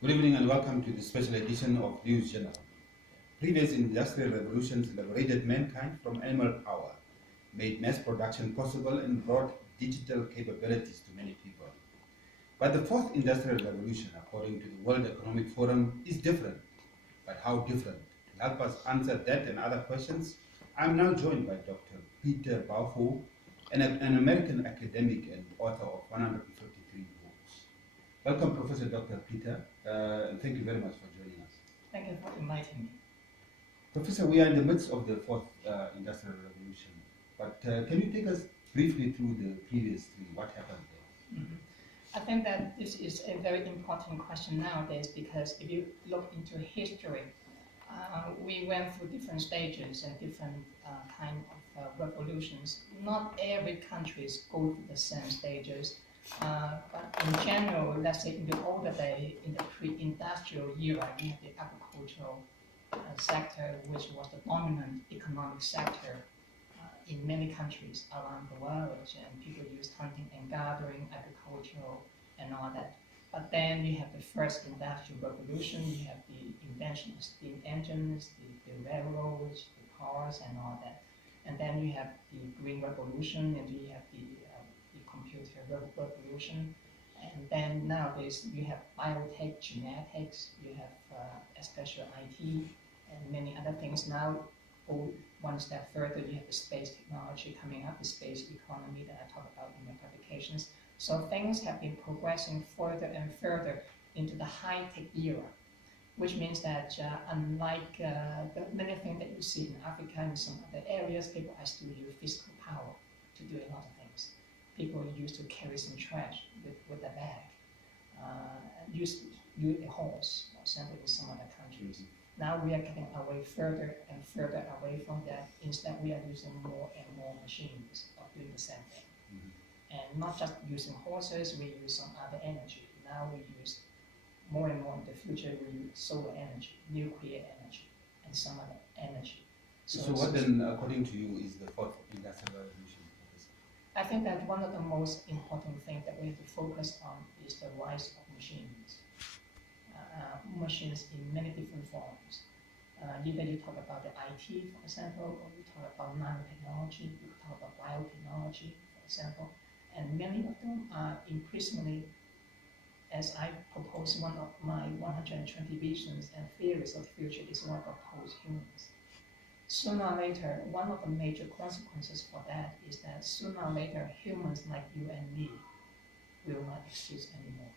Good evening and welcome to the special edition of News Journal. Previous industrial revolutions liberated mankind from animal power, made mass production possible and brought digital capabilities to many people. But the fourth industrial revolution, according to the World Economic Forum, is different. But how different? To help us answer that and other questions, I'm now joined by Dr. Peter Baofu, an American academic and author of 153 books. Welcome, Professor Dr. Peter, and thank you very much for joining us. Thank you for inviting me. Professor, we are in the midst of the fourth industrial revolution, but can you take us briefly through the previous three? What happened there? Mm-hmm. I think that this is a very important question nowadays because if you look into history, we went through different stages and different kind of revolutions. Not every country go through the same stages, but in general, let's say in the older day, in the pre-industrial era, we had the agricultural sector, which was the dominant economic sector in many countries around the world, and people used hunting and gathering, agricultural, and all that. But then you have the first industrial revolution, you have the invention of steam engines, the railroads, the cars, and all that. And then you have the green revolution, and you have the computer revolution. And then nowadays you have biotech, genetics, you have especially IT, and many other things. Now, one step further, you have the space technology coming up, the space economy that I talk about in my publications. So things have been progressing further and further into the high-tech era, which means that unlike the many things that you see in Africa and some other areas, people are still use physical power to do a lot of things. People used to carry some trash with a bag, used a horse, for example, in some other countries. Now we are getting away further and further away from that. Instead, we are using more and more machines of doing the same thing. And not just using horses, we use some other energy. Now we use more and more in the future, we use solar energy, nuclear energy, and some other energy. So what then, according to you, is the fourth industrial revolution? I think that one of the most important things that we have to focus on is the rise of machines. Machines in many different forms. Either you talk about the IT, for example, or you talk about nanotechnology, you talk about biotechnology, for example, and many of them are increasingly, as I propose, one of my 120 visions and theories of the future is one of post-humans. Sooner or later, one of the major consequences for that is that sooner or later, humans like you and me will not exist anymore.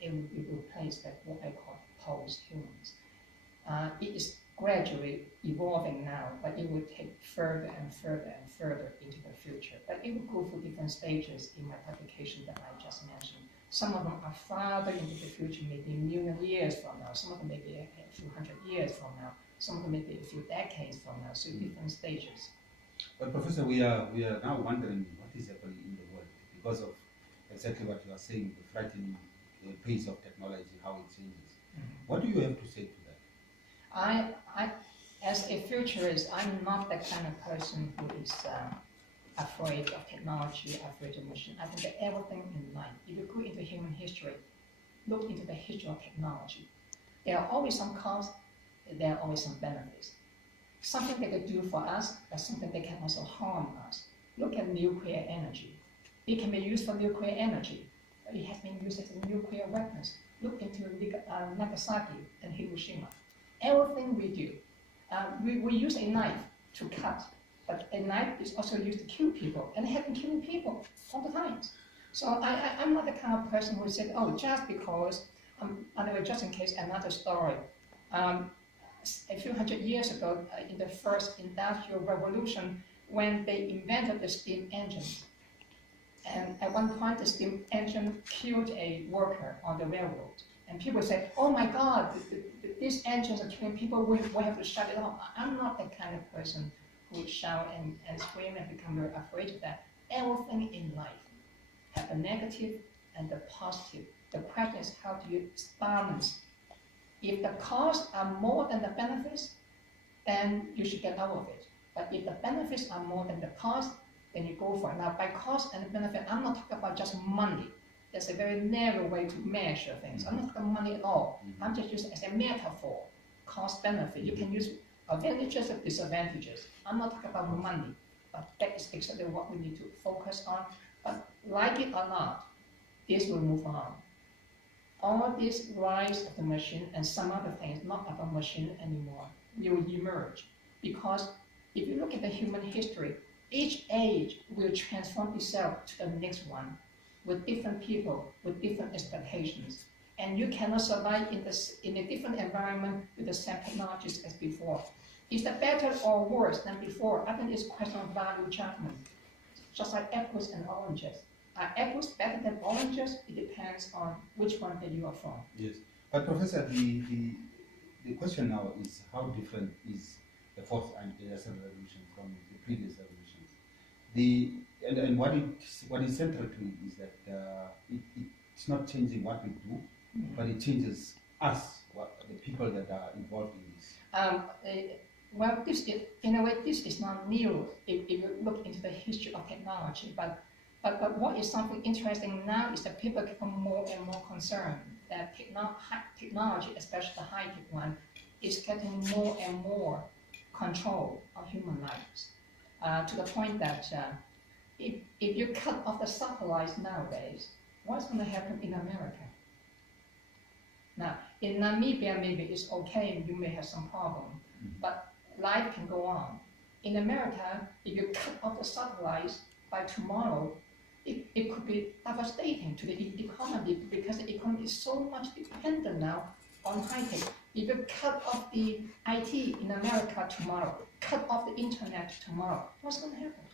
It will be replaced by what I call post-humans. It is gradually evolving now, but it will take further and further and further into the future. But it will go through different stages in my publication that I just mentioned. Some of them are farther into the future, maybe a million years from now. Some of them may be a few hundred years from now. Some of them may be a few decades from now. So different stages. But Professor, we are now wondering what is happening in the world because of exactly what you are saying, the frightening pace of technology, how it changes. What do you have to say to that? I, as a futurist, I'm not the kind of person who is afraid of technology, afraid of machine. I think that everything in life, if you go into human history, look into the history of technology, there are always some costs, there are always some benefits. Something they can do for us, but something they can also harm us. Look at nuclear energy. It can be used for nuclear energy. It has been used as a nuclear weapons. Look into Nagasaki and Hiroshima. Everything we do, we use a knife to cut, but a knife is also used to kill people, and they have been killing people all the time. So I'm not the kind of person who said, oh, just because, anyway, just in case, another story. A few hundred years ago, in the first industrial revolution, when they invented the steam engine, and at one point the steam engine killed a worker on the railroad. And people say, oh my God, these engines are killing people, we have to shut it off. I'm not the kind of person who would shout and scream and become very afraid of that. Everything in life has the negative and the positive. The question is, how do you balance? If the costs are more than the benefits, then you should get out of it. But if the benefits are more than the cost, then you go for it. Now, by cost and benefit, I'm not talking about just money. There's a very narrow way to measure things. I'm not talking about money at all. I'm just using it as a metaphor, cost benefit. You can use advantages and disadvantages. I'm not talking about money, but that is exactly what we need to focus on. But like it or not, this will move on. All this rise of the machine and some other things, not about machine anymore, will emerge. Because if you look at the human history, each age will transform itself to the next one with different people, with different expectations. And you cannot survive in a different environment with the same technologies as before. Is that better or worse than before? I think it's a question of value judgment. Just like apples and oranges. Are apples better than oranges? It depends on which one that you are from. Yes, but Professor, the question now is how different is the fourth industrial revolution from the previous revolutions? And what is central to it is that it's not changing what we do, but it changes us, the people that are involved in this. Well, in a way, this is not new if you look into the history of technology. But what is something interesting now is that people become more and more concerned that technology, especially the high-tech one, is getting more and more control of human lives. To the point that if you cut off the satellites nowadays, what's going to happen in America? Now, in Namibia, maybe it's okay, you may have some problem, but life can go on. In America, if you cut off the satellites by tomorrow, it could be devastating to the economy because the economy is so much dependent now on high-tech. If you cut off the IT in America tomorrow, cut off the internet tomorrow, what's going to happen?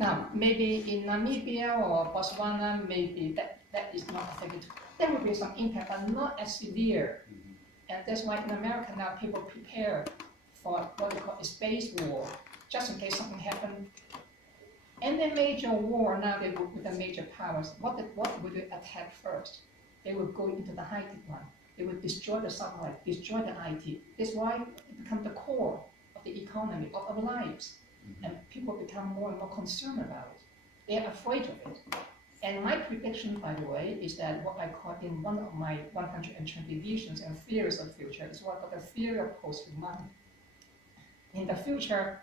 Now, maybe in Namibia or Botswana, maybe that is not affected. There will be some impact, but not as severe. And that's why in America now people prepare for what they call a space war, just in case something happens. Any major war now, they would, with the major powers, what would they attack first? They would go into the high-tech one. They would destroy the satellite, destroy the IT. That's why it becomes the core of the economy, of our lives. And people become more and more concerned about it. They're afraid of it. And my prediction, by the way, is that what I call in one of my 120 visions and fears of the future is what I call the fear of post-humanity. In the future,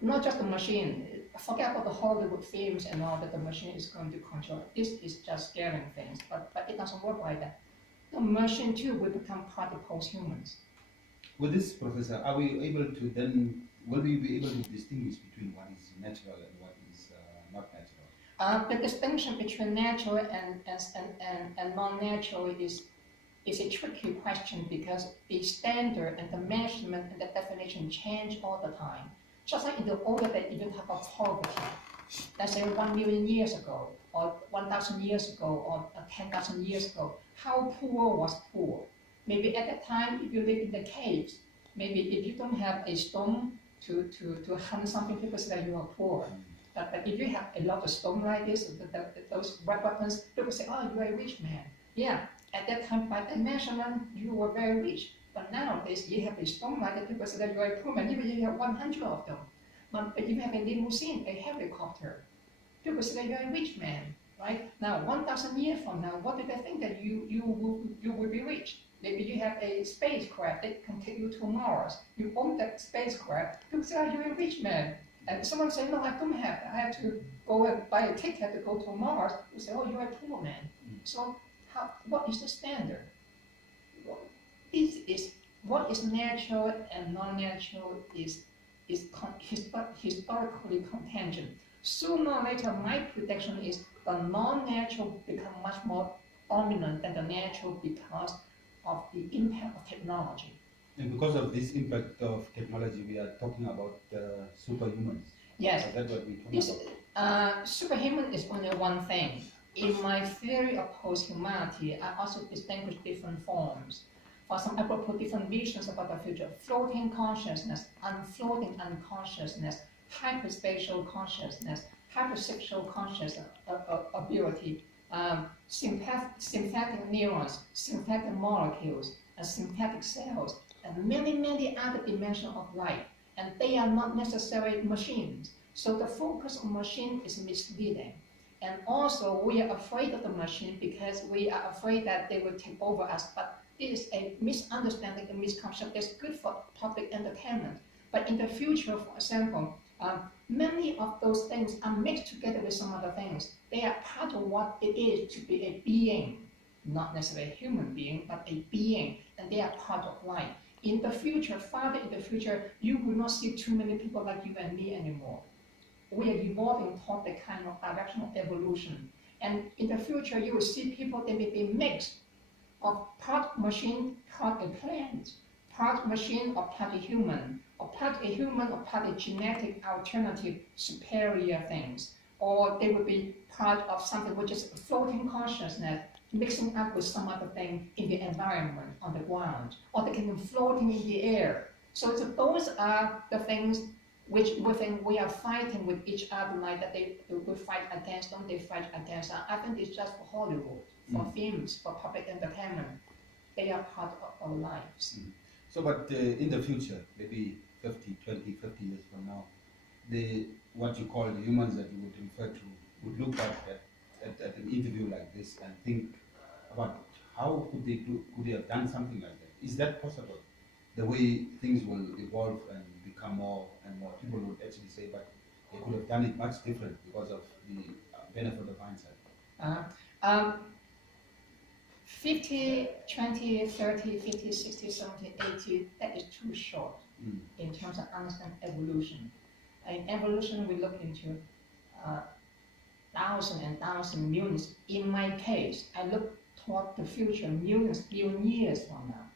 not just the machine, forget about the Hollywood films and all that the machine is going to control. This is just scaring things, but it doesn't work like that. The machine too will become part of post-humans. With this, Professor, are we able to then, will we be able to distinguish between what is natural and what is not natural? The distinction between natural and non-natural is a tricky question because the standard and the measurement and the definition change all the time. Just like in the older days, if you talk about poverty, let's say 1 million years ago, or 1,000 years ago, or 10,000 years ago, how poor was poor? Maybe at that time, if you live in the caves, maybe if you don't have a stone to hunt something, people say that you are poor. But if you have a lot of stone like this, those weapons, people say, oh, you are a rich man. Yeah, at that time, by that measurement, you were very rich. But nowadays, you have a stone like that, people say that you are a poor man, even if you have 100 of them. But if you have a limousine, a helicopter, people say that you are a rich man, right? Now, 1,000 years from now, what do they think that you will be rich? Maybe you have a spacecraft that can take you to Mars. You own that spacecraft. People say, oh, you're a rich man. And someone say, no, I don't have it. I have to go and buy a ticket to go to Mars. You say, oh, you're a poor man. So what is the standard? What is natural and non-natural is historically contingent. Sooner or later, my prediction is the non-natural become much more dominant than the natural because of the impact of technology. And because of this impact of technology, we are talking about superhumans. Yes. Is that what we're talking about? Superhuman is only one thing. In my theory of post-humanity, I also distinguish different forms. For some, I will put different visions about the future. Floating consciousness, unfloating unconsciousness, hyperspatial consciousness, hypersexual consciousness ability, synthetic neurons, synthetic molecules, and synthetic cells, and many, many other dimensions of life. And they are not necessarily machines. So the focus on machine is misleading. And also, we are afraid of the machine because we are afraid that they will take over us. But it is a misunderstanding, a misconception that's good for public entertainment. But in the future, for example, many of those things are mixed together with some other things. They are part of what it is to be a being, not necessarily a human being, but a being, and they are part of life. In the future, farther in the future, you will not see too many people like you and me anymore. We are evolving toward the kind of direction of evolution. And in the future, you will see people, they may be mixed of part machine, part a plant, part machine or part a human, or part a human or part a genetic alternative superior things. Or they will be part of something which is floating consciousness, mixing up with some other thing in the environment, on the ground, or they can be floating in the air. So those are the things which within we are fighting with each other, like that they will fight against them, they fight against us. I think it's just for Hollywood, for films, for public entertainment. They are part of our lives. So, but in the future, maybe 50, 20, 50 years from now, what you call the humans that you would refer to would look at an interview like this and think about how could they have done something like that? Is that possible? The way things will evolve and become more and more, people would actually say, but they could have done it much different because of the benefit of hindsight. 50, 20, 30, 50, 60, 70, 80, that is too short in terms of understanding evolution. In evolution, we look into thousands and thousands, millions. In my case, I look toward the future, millions, billion years from now.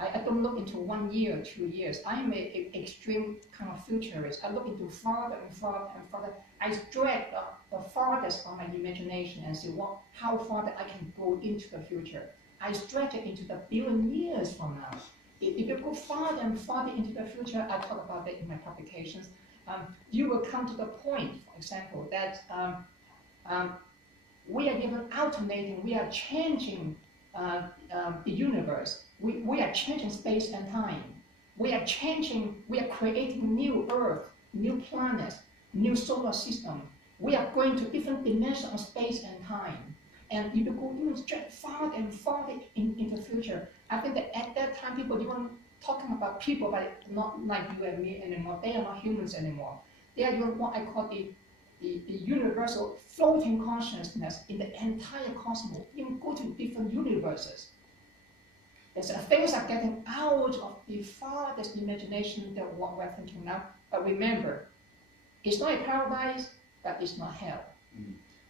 I don't look into 1 year, 2 years. I am an extreme kind of futurist. I look into farther and farther and farther. I stretch the farthest of my imagination and see how far that I can go into the future. I stretch it into the billion years from now. If you go farther and farther into the future, I talk about that in my publications, you will come to the point, for example, that we are even alternating, we are changing the universe. We are changing space and time. We are creating new Earth, new planets, new solar system. We are going to different dimensions of space and time. And if you go even stretch farther and farther in the future, I think that at that time people even talking about people, but not like you and me anymore. They are not humans anymore. They are even what I call the universal floating consciousness in the entire cosmos. You can go to different universes. Things are getting out of the farthest imagination that what we're thinking now. But remember, it's not a paradise, but it's not hell.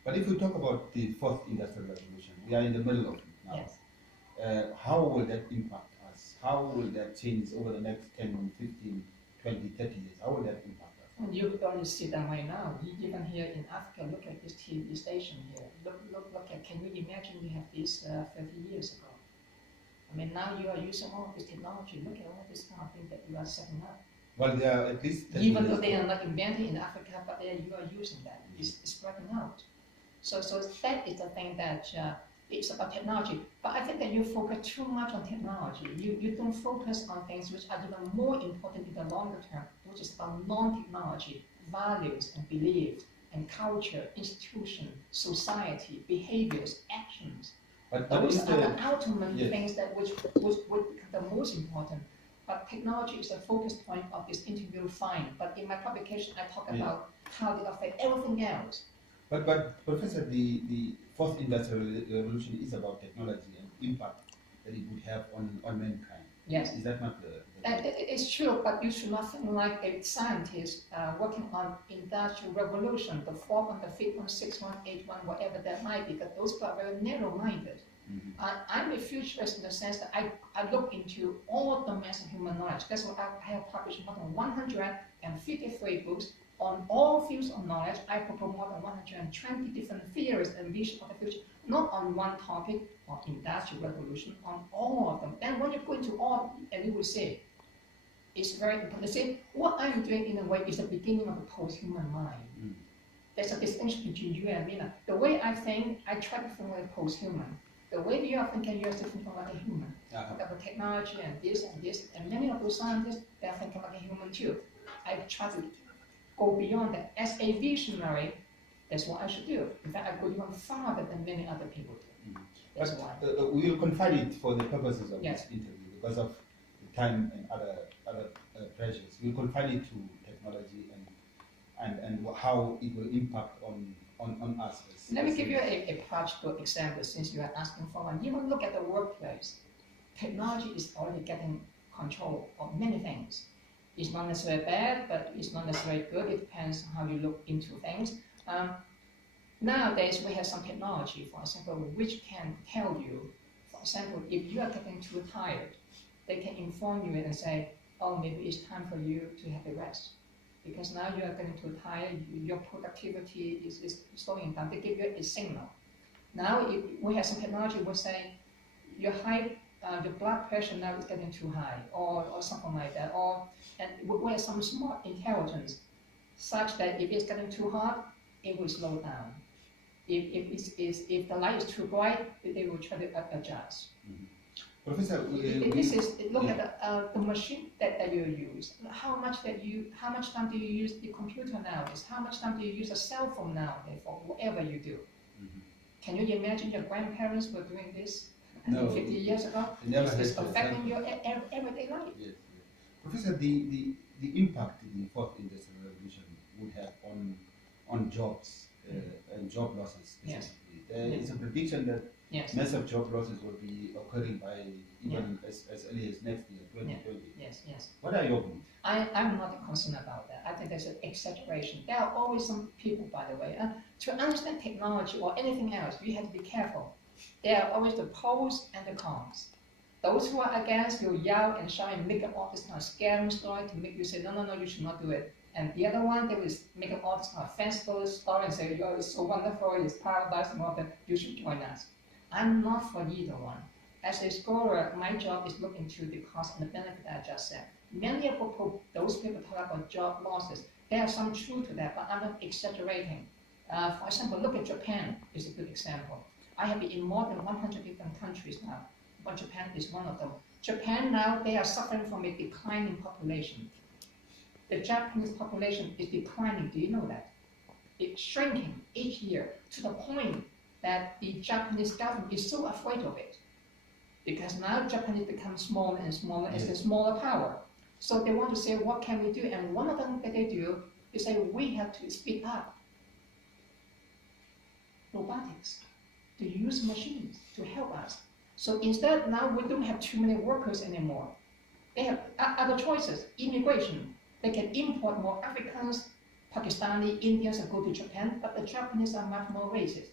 But if we talk about the fourth industrial revolution, we are in the middle of it now. Yes. How will that impact us? How will that change over the next 10, 15, 20, 30 years? How will that impact us? You only see that right now. Even here in Africa, look at this TV station here. Look at, can you imagine we have this 30 years ago? I mean, now you are using all of this technology. Look at all this kind of thing that you are setting up. Well, they are at least... Even though they are not invented in Africa, but you are using that. It's spreading out. So that is the thing that it's about technology. But I think that you focus too much on technology. You don't focus on things which are even more important in the longer term, which is about non-technology, values and beliefs, and culture, institution, society, behaviors, actions. But those are the ultimate things that which become the most important. But technology is the focus point of this interview, fine. But in my publication, I talk about how they affect everything else. But Professor, the fourth industrial revolution is about technology and impact that it would have on mankind. Yes. Is that not the it's true, but you should not think like a scientist working on industrial revolution, the fourth one, the fifth one, sixth one, eighth one, whatever that might be, because those are very narrow-minded. I'm a futurist in the sense that I look into all domains of human knowledge. That's why I have published more than 153 books on all fields of knowledge. I propose more than 120 different theories and visions of the future, not on one topic of industrial revolution, on all of them. Then when you go into all, and you will see, it's very important. See, what I'm doing in a way is the beginning of the post-human mind. There's a distinction between you and me. The way I think, I try to think like post-human. The way you are thinking, you are still thinking like a human. About technology and this, and many of those scientists, they are thinking like a human too. I try to go beyond that. As a visionary, That's what I should do. In fact, I go even farther than many other people do. That's why. We will confine it for the purposes of Yes. this interview because of the time and other pressures. We'll confine it to technology and how it will impact on us. Let me give you a practical example since you are asking for one. Even look at the workplace. Technology is already getting control of many things. It's not necessarily bad, but it's not necessarily good. It depends on how you look into things. Nowadays, we have some technology, for example, which can tell you, for example, if you are getting too tired, they can inform you and say, oh, maybe it's time for you to have a rest. Because now you are getting too tired, your productivity is slowing down. They give you a signal. Now, if we have some technology, we'll say, your blood pressure now is getting too high, or something like that. And we have some smart intelligence, such that if it's getting too hot, it will slow down. If the light is too bright, they will try to adjust. Mm-hmm. Professor, look at the machine that you use. How much time do you use the computer nowadays? How much time do you use a cell phone nowadays for whatever you do? Mm-hmm. Can you imagine your grandparents were doing this 50 years ago? It's affecting your everyday life. Yes, yes. Professor, the impact the fourth industrial revolution would have on jobs and job losses specifically. Yes. There is a prediction that massive job losses will be occurring by even as early as next year, 2020. Yes, yes. What are your views? I'm not concerned about that. I think there's an exaggeration. There are always some people, by the way, to understand technology or anything else, you have to be careful. There are always the pros and the cons. Those who are against, you yell and shout and make up all this kind of scaring story to make you say, no, you should not do it. And the other one, they will make up all this kind of fanciful story and say, oh, it's so wonderful, it's paradise and all that, you should join us. I'm not for either one. As a scholar, my job is look into the cost and the benefit that I just said. Many of those people talk about job losses. There are some truth to that, but I'm not exaggerating. For example, look at Japan, is a good example. I have been in more than 100 different countries now, but Japan is one of them. Japan now, they are suffering from a declining population. The Japanese population is declining, do you know that? It's shrinking each year to the point that the Japanese government is so afraid of it. Because now Japanese become smaller and smaller as a smaller power. So they want to say, what can we do? And one of them that they do, they say, we have to speed up robotics, to use machines to help us. So instead, now we don't have too many workers anymore. They have other choices, immigration. They can import more Africans, Pakistani, Indians, and go to Japan, but the Japanese are much more racist.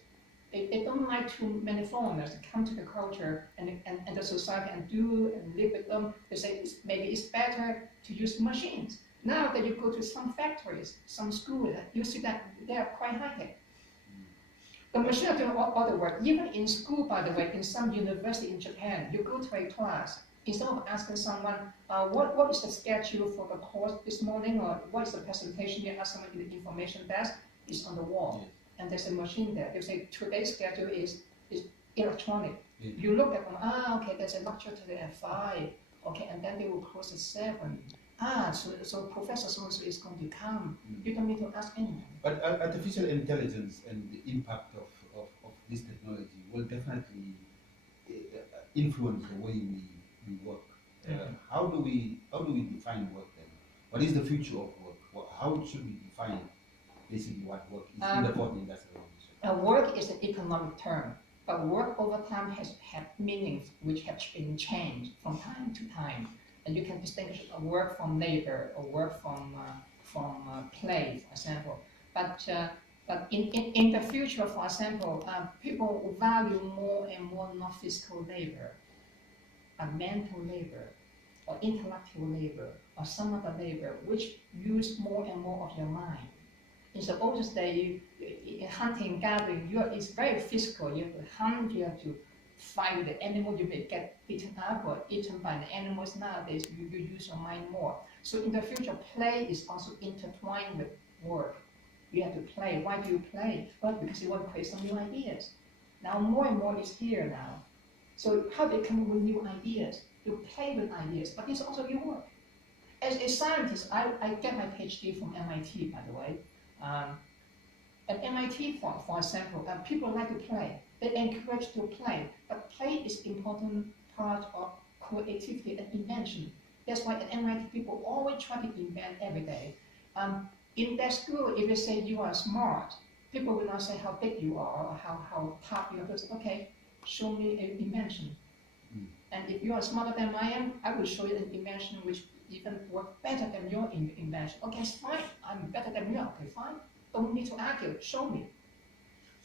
They don't like too many foreigners to come to the culture and the society and do and live with them. They say maybe it's better to use machines. Now that you go to some factories, some schools, you see that they are quite high-tech. The machine are doing all the work. Even in school, by the way, in some university in Japan, you go to a class, instead of asking someone, what is the schedule for the course this morning, or what is the presentation, you ask someone in the information desk, it's on the wall. Yes. And there's a machine there. They say today's schedule is electronic. Yes. You look at them, okay, there's a lecture today at 5, okay, and then they will close at 7. So Professor so-and-so is going to come. You don't need to ask anyone. But artificial intelligence and the impact of this technology will definitely influence the way we work. How do we define work then? What is the future of work? How should we define basically what work is in the fourth industrial revolution? Work is an economic term, but work over time has had meanings which have been changed from time to time. And you can distinguish work from labor or work from play, for example. But in the future, for example, people will value more and more not physical labor, but mental labor, or intellectual labor, or some other labor, which use more and more of your mind. In the oldest day, in hunting, gathering, it's very physical. You have to hunt, you have to fight with the animal, you may get beaten up or eaten by the animals. Nowadays, you use your mind more. So in the future, play is also intertwined with work. You have to play. Why do you play? Well, because you want to create some new ideas. Now more and more is here now. So how do you come up with new ideas? You play with ideas, but it's also your work. As a scientist, I get my PhD from MIT, by the way. At MIT, for example, people like to play. They encourage to play, but play is important part of creativity and invention. That's why at MIT people always try to invent every day. In that school, if you say you are smart, people will not say how big you are or how tough you are. They'll say, okay, show me an invention. And if you are smarter than I am, I will show you an invention which even works better than your invention. Okay, it's fine. I'm better than you. Okay, fine. Don't need to argue. Show me.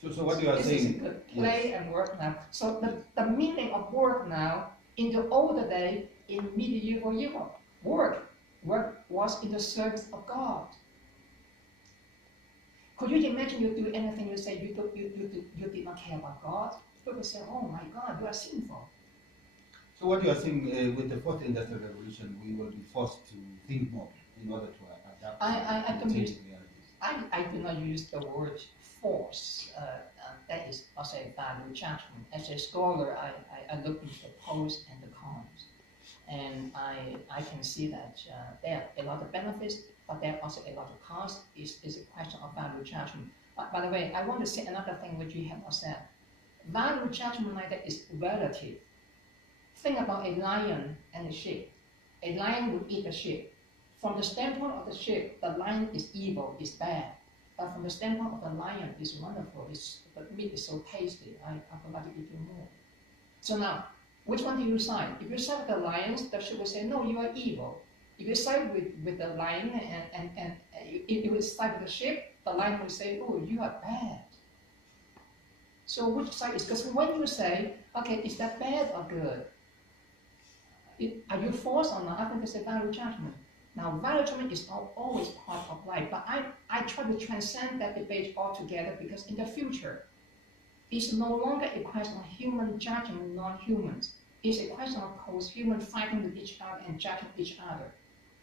So what you are saying? This is good. Play and work now. So the meaning of work now, in the older day, in medieval Europe, work was in the service of God. Could you imagine you do anything you say you did not care about God? People say, oh my God, you are sinful. So what you are saying, with the fourth industrial revolution, we will be forced to think more in order to adapt to changing realities. I do not use the word force. That is also a value judgment. As a scholar, I look into the pros and the cons. And I can see that there are a lot of benefits, but there are also a lot of costs. It's a question of value judgment. But by the way, I want to say another thing which you have not said. Value judgment like that is relative. Think about a lion and a sheep. A lion would eat a sheep. From the standpoint of the sheep, the lion is evil, is bad. But from the standpoint of the lion, it's wonderful. The meat is so tasty. I would like to eat you more. So now, which one do you side? If you side with the lions, the sheep will say, no, you are evil. If you side with the lion and if you side with the sheep, the lion will say, oh, you are bad. So which side is? Because when you say, okay, is that bad or good? Are you forced or not? I think it's a value judgment. Now, value judgment is always part of life, but I try to transcend that debate altogether because in the future, it's no longer a question of human judging non-humans. It's a question of post-human fighting with each other and judging each other.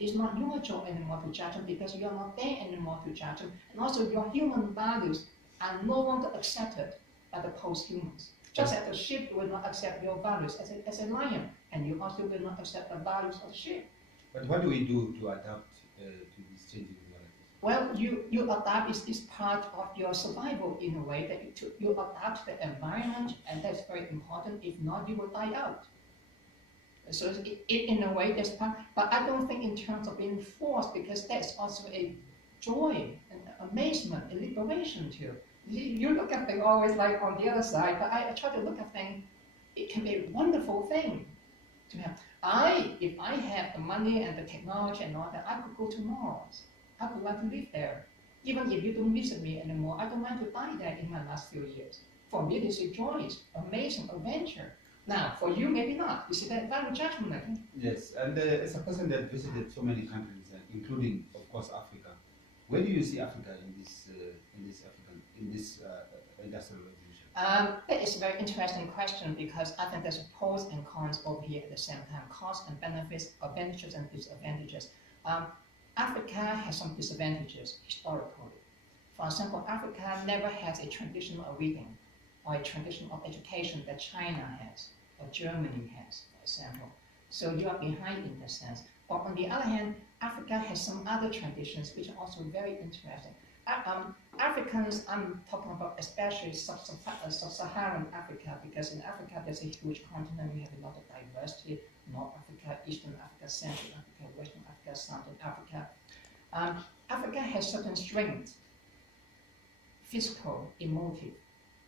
It's not your job anymore to judge them because you are not there anymore to judge them. And also your human values are no longer accepted by the post-humans. Just as a sheep will not accept your values as a lion, and you also will not accept the values of the sheep. But what do we do to adapt to these changing realities? Well, you adapt is part of your survival in a way that you adapt to the environment, and that's very important. If not, you will die out. So in a way, that's part. But I don't think in terms of being forced, because that's also a joy, an amazement, a liberation too. You look at things always like on the other side, but I try to look at things. It can be a wonderful thing to have. If I have the money and the technology and all that, I could go to Mars. I would like to live there. Even if you don't visit me anymore, I don't want to die there in my last few years. For me, this is joy, amazing adventure. Now, for you, maybe not. You see that value judgment again? Yes, and as a person that visited so many countries, including, of course, Africa, where do you see Africa in this industrial revolution? That is a very interesting question because I think there's pros and cons over here at the same time. Costs and benefits, advantages and disadvantages. Africa has some disadvantages historically. For example, Africa never has a tradition of reading or a tradition of education that China has or Germany has, for example. So you are behind in that sense. But on the other hand, Africa has some other traditions which are also very interesting. Africans, I'm talking about especially sub-Saharan Africa, because in Africa there's a huge continent, we have a lot of diversity, North Africa, Eastern Africa, Central Africa, Western Africa, Southern Africa. Africa has certain strengths, physical, emotive.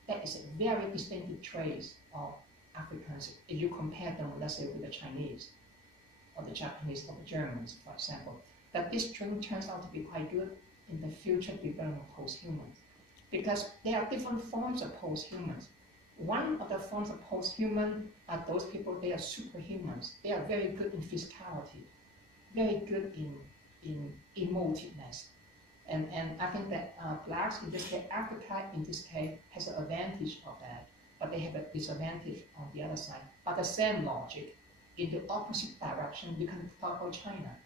That is a very distinctive trait of Africans if you compare them, let's say, with the Chinese, or the Japanese, or the Germans, for example. That this strength turns out to be quite good in the future development of post-humans. Because there are different forms of post-humans. One of the forms of post-human are those people, they are superhumans. They are very good in physicality, very good in emotiveness. And I think that blacks, in this case, Africa in this case, has an advantage of that, but they have a disadvantage on the other side. But the same logic, in the opposite direction, you can talk about China.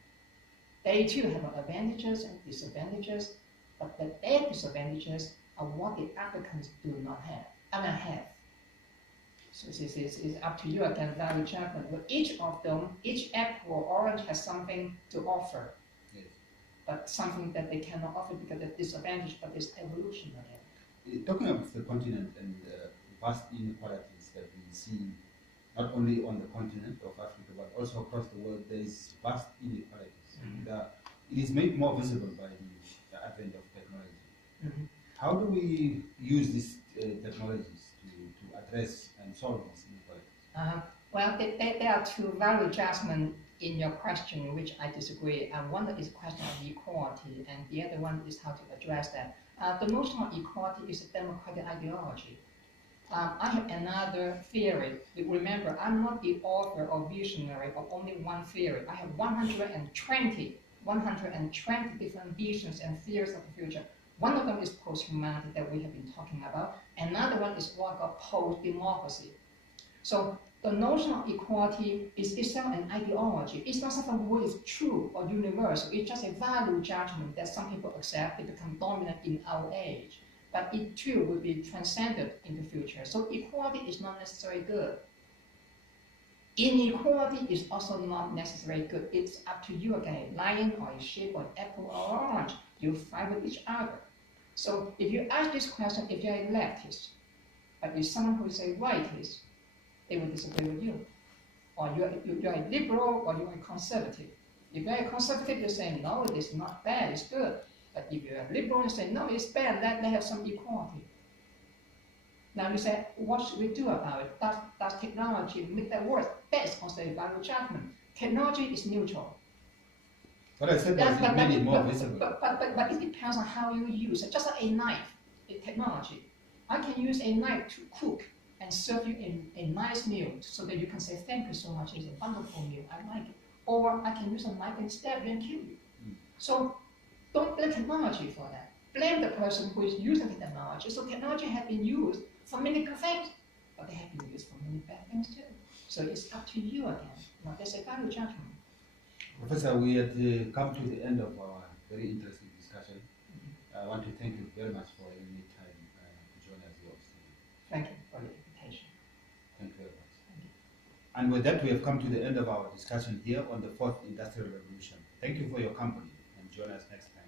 They too have advantages and disadvantages, but their disadvantages are what the Africans do not have. So this is up to you again, value judgment. But each of them, each apple or orange has something to offer. Yes. but something that they cannot offer because of disadvantage, but it's evolution again. Talking about the continent and vast inequalities that we see, not only on the continent of Africa, but also across the world, there is vast inequalities. Mm-hmm. And it is made more visible by the advent of technology. Mm-hmm. How do we use these technologies to address and solve these inequalities? Well, there are two value judgments in your question which I disagree. One is a question of equality, and the other one is how to address that. The notion of equality is a democratic ideology. I have another theory. Remember, I'm not the author or visionary of only one theory. I have 120 different visions and theories of the future. One of them is post-humanity that we have been talking about. Another one is what I call post-democracy. So the notion of equality is itself an ideology. It's not something which is true or universal. It's just a value judgment that some people accept. It becomes dominant in our age. But it too will be transcended in the future. So equality is not necessarily good. Inequality is also not necessarily good. It's up to you again. Lion or a sheep or an apple or orange, you fight with each other. So if you ask this question, if you're a leftist, but if someone who is a rightist, they will disagree with you. Or you're a liberal or you're a conservative. If you're a conservative, you say, no, it is not bad, it's good. But if you're a liberal, you say, no, it's bad, let have some equality. Now you say, what should we do about it? Does technology make that worse? That is also a value judgment. Technology is neutral. What I said was it made it more visible. But it depends on how you use it. Just like a knife, a technology. I can use a knife to cook and serve you a nice meal so that you can say, thank you so much, it's a wonderful meal, I like it. Or I can use a knife and stab you and kill you. So don't blame technology for that. Blame the person who is using the technology. So technology has been used for many good things, but they have been used for many bad things too. So it's up to you again. Now, there's a value judgment. Professor, we have come to the end of our very interesting discussion. I want to thank you very much for your time to join us here. Thank you for the invitation. Thank you very much. Thank you. And with that, we have come to the end of our discussion here on the 4th Industrial Revolution. Thank you for your company, and join us next time.